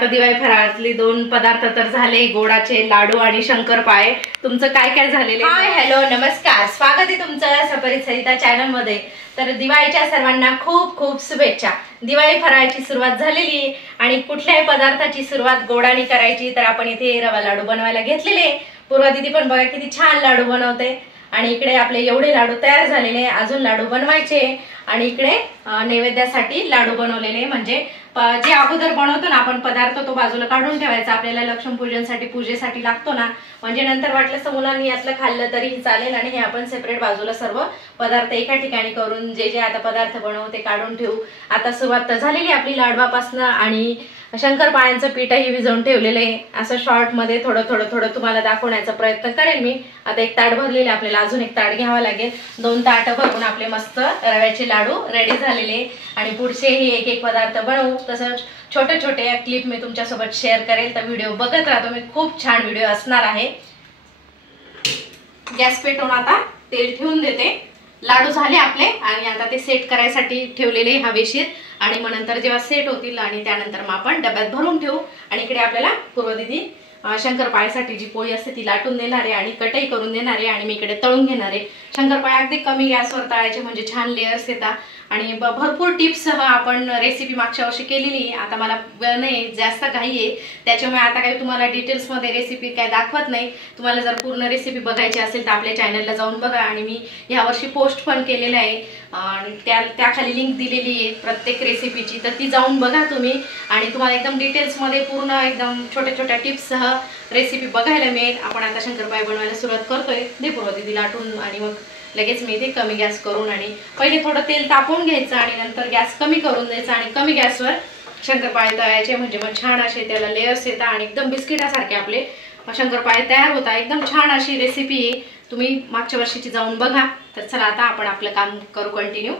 आता दिवाळी फराळातली 2 पदार्थ तर झाले, गोडाचे लाडू आणि शंकरपाळे. तुमचं काय काय झालेले? हाय, हॅलो, नमस्कार, स्वागत आहे तुमचं सपरित सरिता चॅनल मध्ये. तर दिवाळीच्या सर्वांना खूप खूप शुभेच्छा. दिवाळी फराळाची सुरुवात झालेली आहे आणि कुठल्याही पदार्थाची सुरुवात गोडाने करायची, तर आपण इथे रवा लाडू बनवायला घेतलेले. पूर्वा दीदी पण बघा किती छान लाडू बनवते. आणि इकडे आपले एवढे लाडू तयार झालेले, अजून लाडू बनवायचे. आणि इकडे नैवेद्यासाठी लाडू बनवलेले, म्हणजे जे अगोदर बनवतो ना आपण पदार्थ तो बाजूला काढून ठेवायचा, आपल्याला लक्ष्मीपूजनसाठी पूजेसाठी लागतो ना, म्हणजे नंतर वाटलं मुलांनी यातलं खाल्लं तरीही चालेल. आणि हे आपण सेपरेट बाजूला सर्व पदार्थ एका ठिकाणी करून जे जे आता पदार्थ बनवू ते काढून ठेवू. आता सुरुवात तर झालेली आपली लाडवापासनं. आणि शंकरपाळ्यांचं पीठही भिजवून ठेवलेलं आहे. असं शॉर्ट मध्ये थोडं थोडं थोडं तुम्हाला दाखवण्याचा प्रयत्न करेल मी. आता एक ताट भरलेले, आपल्याला अजून एक ताट घ्यावं लागेल. 2 ताट भरून आपले मस्त रव्याचे लाडू रेडी झालेले. आणि पुढचेही एक एक पदार्थ बनवू. तसं छोटे छोटे क्लिप मी तुमच्यासोबत शेअर करेल, तर व्हिडिओ बघत राहा तुम्ही. खूप छान व्हिडिओ असणार आहे. गॅस पेटवून आता तेल ठेवून देते. लाडू झाले आपले आणि आता ते सेट करायसाठी ठेवलेले हवेशीर. आणि मग नंतर जेव्हा सेट होतील आणि त्यानंतर मग आपण डब्यात भरून ठेवू. आणि इकडे आपल्याला पूर्व दीदी शंकरपाळ्यासाठी जी पोळी असते ती लाटून देणार आहे आणि कटई करून देणार आहे. आणि मी इकडे तळून घेणार आहे. शंकरपाळ्या अगदी कमी गॅसवर तळायचे, म्हणजे छान लेअर्स येतात. आणि भरपूर टिप्ससह आपण रेसिपी मागच्या वर्षी केलेली. आता मला वेळ नाही, जास्त घाई आहे, त्याच्यामुळे आता काही तुम्हाला डिटेल्समध्ये रेसिपी काय दाखवत नाही. तुम्हाला जर पूर्ण रेसिपी बघायची असेल तर आपल्या चॅनलला जाऊन बघा. आणि मी यावर्षी पोस्ट पण केलेलं आहे आणि त्याखाली लिंक दिलेली आहे प्रत्येक रेसिपीची, तर ती जाऊन बघा तुम्ही. आणि तुम्हाला एकदम डिटेल्समध्ये पूर्ण एकदम छोट्या छोट्या टिप्ससह रेसिपी बघायला मिळेल. आपण आता शंकरपाळे बनवायला सुरुवात करतोय. दे पूर्व दीदी लाटून. आणि मग लगेच मी ते कमी गॅस करून आणि पहिले थोडं तेल तापवून घ्यायचं आणि नंतर गॅस कमी करून द्यायचा. आणि कमी गॅसवर शंकरपाळे तळायचे, म्हणजे मग छान असे त्याला लेयर्स येतात आणि एकदम बिस्किटासारखे आपले शंकरपाळे तयार होतात. एकदम छान अशी रेसिपी आहे. तुम्ही मागच्या वर्षीची जाऊन बघा. तर चला आता आपण आपलं काम करू कंटिन्यू.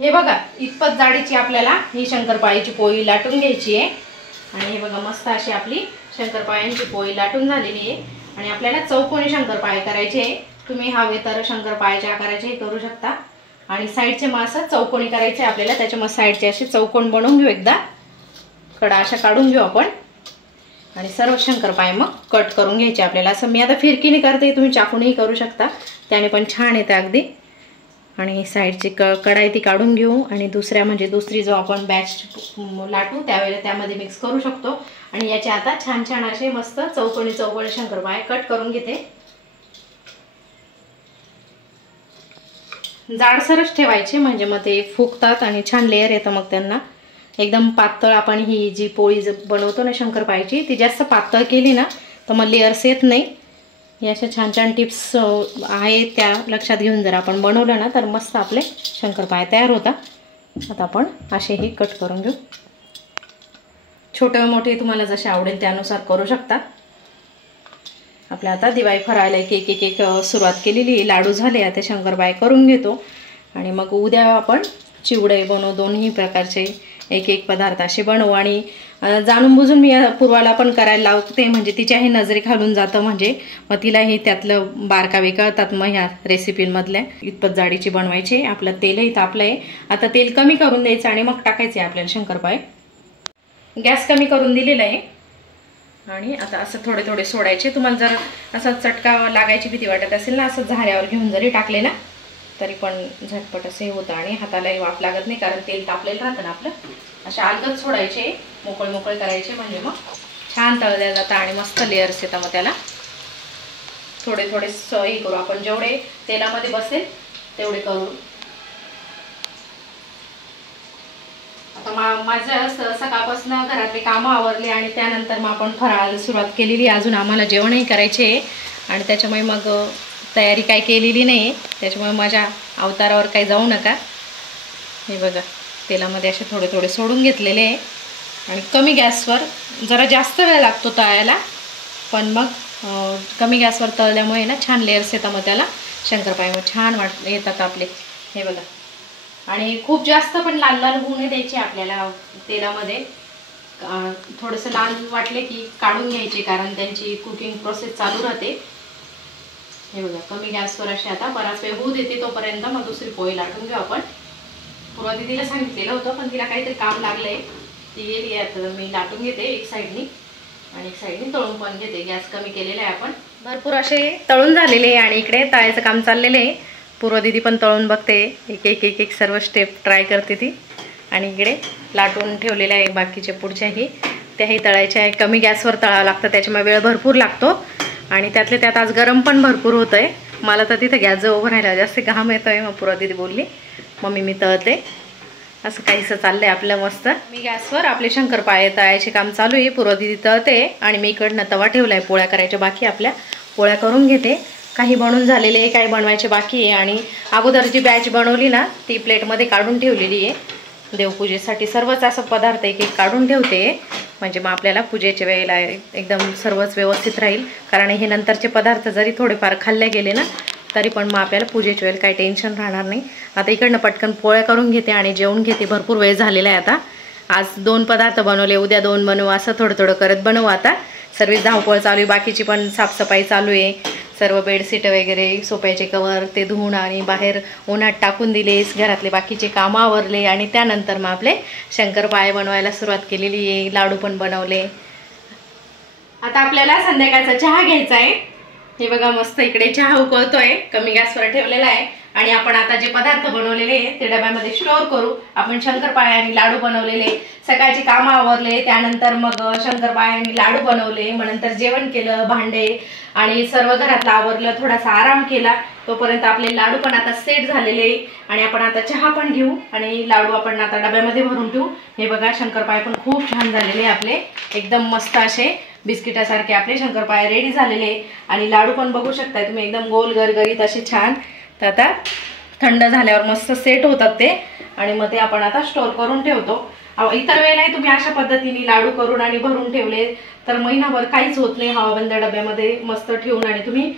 हे बघा इतपत जाडीची आपल्याला ही शंकरपाळीची पोळी लाटून घ्यायची आहे. आणि हे बघा मस्त अशी आपली शंकरपाळ्यांची पोळी लाटून झालेली आहे. आणि आपल्याला चौकोनी शंकरपाळे करायचे. तुम्ही हवे तर शंकरपाळ्याच्या आकाराचे करू शकता. आणि साईडचे मग असं चौकोनी करायचे आपल्याला, त्याच्यामुळे साईडचे असे चौकोन बनवून घेऊ. एकदा कडा अशा काढून घेऊ आपण. आणि सर्व शंकरपाळे मग कट करून घ्यायचे आपल्याला. असं मी आता फिरकीने करते, तुम्ही चाकूनही करू शकता, त्याने पण छान येतं अगदी. आणि साईडची कढाई ती काढून घेऊ. आणि दुसरी जो आपण बॅच लाटू त्यावेळेला त्यामध्ये मिक्स करू शकतो. आणि याचे आता छान छान असे मस्त चौकोनी चौकोनी शंकरपाळे कट करून घेते. जाडसरच ठेवायचे, म्हणजे मग ते फुगतात आणि छान लेअर येतं मग त्यांना. एकदम पातळ आपण ही जी पोळी बनवतो ना शंकरपाळीची, ती जास्त पातळ केली ना तर मग लेअर्स येत नाही. या अशा छान छान टिप्स आहेत, त्या लक्षात घेऊन जर आपण बनवलं ना तर मस्त आपले शंकरपाळे तयार होतात. आता आपण असेही कट करून घेऊ. छोटे मोठे तुम्हाला जसे आवडेल त्यानुसार करू शकता. आपल्या आता दिवाळी फराळाला एक सुरुवात केलेली. लाडू झाले, आता शंकरपाळे करून घेतो. आणि मग उद्या आपण चिवडे बनवू. दोन्ही प्रकारचे एक पदार्थ असे बनवू. आणि जाणून बुजून मी पूर्वाला पण करायला लावते, म्हणजे तिच्याही नजरे खालून जातं, म्हणजे मग तिलाही त्यातलं बारकावे कळतात. मग ह्या रेसिपींमधल्या इतपत जाडीची बनवायची. आपलं तेलही तापलं आहे. आता तेल कमी करून द्यायचं आणि मग टाकायचे आपल्याला शंकरपाळे. गॅस कमी करून दिलेला आहे. आणि आता असं थोडे थोडे सोडायचे. तुम्हाला जर असं चटका लागायची भीती वाटत असेल ना, असं झाऱ्यावर घेऊन जरी टाकले ना तरी पण झटपट असे होतं आणि हातालाही वाफ लागत नाही, कारण तेल तापलेलं राहतं ना आपलं. असे अलगद सोडायचे, मोकळे मोकळे करायचे, म्हणजे मग छान तळल्या जातं आणि मस्त लेअर्स येतात. मग त्याला थोडे थोडे हे करू आपण, जेवढे तेलामध्ये बसेल तेवढे करू. आता माझं सकाळपासून घरातले कामं आवरले आणि त्यानंतर मग आपण फराळाला सुरुवात केलेली. अजून आम्हाला जेवणही करायचे आणि त्याच्यामुळे मग तयारी काय केलेली नाही. त्याच्यामुळे माझ्या अवतारावर काही जाऊ नका. हे बघा तेलामध्ये असे थोडे थोडे सोडून घेतलेले आहे. आणि कमी गॅसवर, जरा जास्त वेळ लागतो तळायला, पण मग कमी गॅसवर तळल्यामुळे ना छान लेअर्स येतात. मग त्याला शंकरपाळे मग छान येतात आपले. हे बघा. आणि खूप जास्त पण लाल लाल होऊ नये द्यायचे आपल्याला तेलामध्ये. थोडंसं लाल वाटले की काढून घ्यायचे, कारण त्यांची कुकिंग प्रोसेस चालू राहते. हे बघा कमी गॅसवर असे आता बराच वेळ होऊ देते. तोपर्यंत मग दुसरी पोळी लाटून घेऊ आपण. पूर्वा दीदीला सांगितलेलं होतं, पण तिला काहीतरी काम लागलंय ती गेली आहे. आता मी लाटून घेते एक साईडनी आणि एक साईडनी तळून पण घेते. गॅस कमी केलेला आहे आपण. भरपूर असे तळून झालेले आहे आणि इकडे तळायचं काम चाललेलं आहे. पूर्व दीदी पण तळून बघते, एक एक एक एक सर्व स्टेप ट्राय करते ती. आणि इकडे लाटून ठेवलेल्या आहे बाकीचे पुढच्याही, त्याही तळायच्या आहे. कमी गॅसवर तळावं लागतं, त्याच्यामुळे वेळ भरपूर लागतो. आणि त्यातले त्यात आज गरम पण भरपूर होतं आहे. मला तर तिथं गॅस जवळ उभं राहिला जास्त घाम येतो आहे. मग पूर्व दीदी बोलली मम्मी मी तळते. असं काहीसं चाललं आहे आपलं मस्त. मी गॅसवर आपले शंकरपाळे तळायचे काम चालू आहे. पूर्व दीदी तळते आणि मी इकडनं तवा ठेवला आहे. पोळ्या करायच्या बाकी, आपल्या पोळ्या करून घेते. काही बनवून झालेले आहे, काही बनवायचे बाकी आहे. आणि अगोदर जी बॅच बनवली ना ती प्लेटमध्ये काढून ठेवलेली आहे देवपूजेसाठी. सर्वच असं पदार्थ एक एक काढून ठेवते, म्हणजे मग आपल्याला पूजेच्या वेळेला एकदम सर्वच व्यवस्थित राहील. कारण हे नंतरचे पदार्थ जरी थोडेफार खाल्ले गेले ना तरी पण मग आपल्याला पूजेच्या वेळेला काही टेन्शन राहणार नाही. आता इकडनं पटकन पोळ्या करून घेते आणि जेवून घेते. भरपूर वेळ झालेला आहे आता. आज 2 पदार्थ बनवले, उद्या 2 बनवू, असं थोडं थोडं करत बनवू. आता सर्व धावपळ चालू आहे, बाकीची पण साफसफाई चालू आहे. सर्व बेडशीट वगैरे सोफ्याचे कवर ते धुवून आणि बाहेर उन्हात टाकून दिले. घरातले बाकीचे कामं आवरले आणि त्यानंतर मग आपले शंकरपाळे बनवायला सुरुवात केलेली आहे. लाडू पण बनवले. आता आपल्याला संध्याकाळचा चहा घ्यायचा आहे. हे बघा मस्त इकडे चहा उकळतोय, कमी गॅसवर ठेवलेला आहे. आणि आपण आता जे पदार्थ बनवलेले ते डब्यामध्ये स्टोअर करू. आपण शंकरपाळे आणि लाडू बनवलेले, सकाळची कामं आवरले, त्यानंतर मग शंकरपाळे आणि लाडू बनवले, मग नंतर जेवण केलं, भांडे आणि सर्व घरातलं आवरलं, थोडासा आराम केला. तोपर्यंत आपले लाडू पण आता सेट झालेले आणि आपण आता चहा पण घेऊ आणि लाडू आपण आता डब्यामध्ये भरून ठेवू. हे बघा शंकरपाळे पण खूप छान झालेले आपले, एकदम मस्त असे बिस्किटासारखे आपले शंकरपाळे रेडी झालेले. आणि लाडू पण बघू शकताय तुम्ही, एकदम गोल गरगरीत असे छान. तर आता थंड झाल्यावर मस्त सेट होतात ते आणि मग ते आपण आता स्टोअर करून ठेवतो. इतर वेळेलाही तुम्ही अशा पद्धतीने लाडू करून आणि भरून ठेवले तर महिनाभर काहीच होत नाही. हवाबंद डब्यामध्ये मस्त ठेवून आणि तुम्ही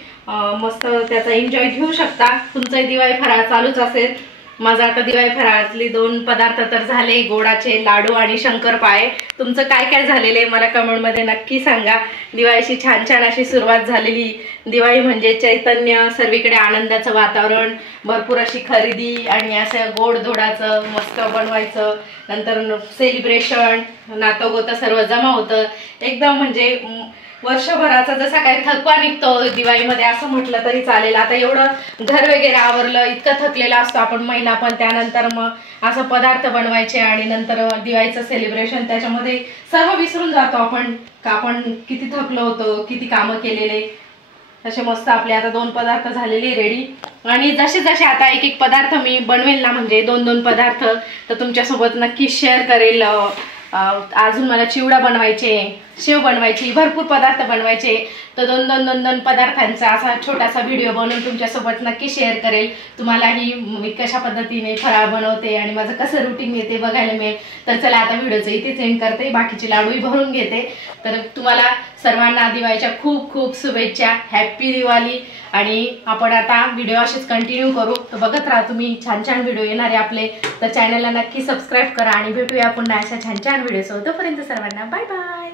मस्त त्याचा एन्जॉय घेऊ शकता. तुमचं दिवाळी फराळ चालूच असेल. माझा आता दिवाळी फराळातली 2 पदार्थ तर झाले, गोडाचे लाडू आणि शंकरपाळे. तुमचं काय काय झालेले मला कमेंटमध्ये नक्की सांगा. दिवाळीची छान छान अशी सुरुवात झालेली. दिवाळी म्हणजे चैतन्य, सर्वीकडे आनंदाचं वातावरण, भरपूर अशी खरेदी आणि असं गोडधोडाचं मस्त बनवायचं. नंतर सेलिब्रेशन, नातं गोतं सर्व जमा होतं. एकदम म्हणजे वर्षभराचा जसा काही थकवा निघतो दिवाळीमध्ये असं म्हटलं तरी चालेल. आता एवढं घर वगैरे आवरलं, इतकं थकलेला असतो आपण महिला पण. त्यानंतर मग असं पदार्थ बनवायचे आणि नंतर दिवाळीचं सेलिब्रेशन, त्याच्यामध्ये सर्व विसरून जातो आपण का आपण किती थकलो होतो, किती कामं केलेले. तसे मस्त आपले आता 2 पदार्थ झालेले रेडी. आणि जसे जसे आता एक एक पदार्थ मी बनवेल ना, म्हणजे 2-2 पदार्थ, तर तुमच्यासोबत नक्की शेअर करेल. अजून मला चिवडा बनवायचे, शेव बनवायची, भरपूर पदार्थ बनवायचे. तर 2-2 पदार्थांचा असा छोटासा व्हिडिओ बनवून तुमच्यासोबत नक्की शेअर करेल. तुम्हालाही मी कशा पद्धतीने फराळ बनवते आणि माझं कसं रुटीन येते बघायला मिळेल. तर चला आता व्हिडिओचं इथेच एंड करते, बाकीचे लाडूही भरून घेते. तर तुम्हाला सर्वांना दिवाळीच्या खूप खूप शुभेच्छा. हॅप्पी दिवाळी. आणि आपण आता व्हिडिओ असेच कंटिन्यू करू. तर बघत राहा तुम्ही, छान छान व्हिडिओ येणार आहे आपले. तर चॅनलला नक्की सबस्क्राईब करा आणि भेटूया पुन्हा अशा छान छान व्हिडिओ. तोपर्यंत सर्वांना बाय बाय.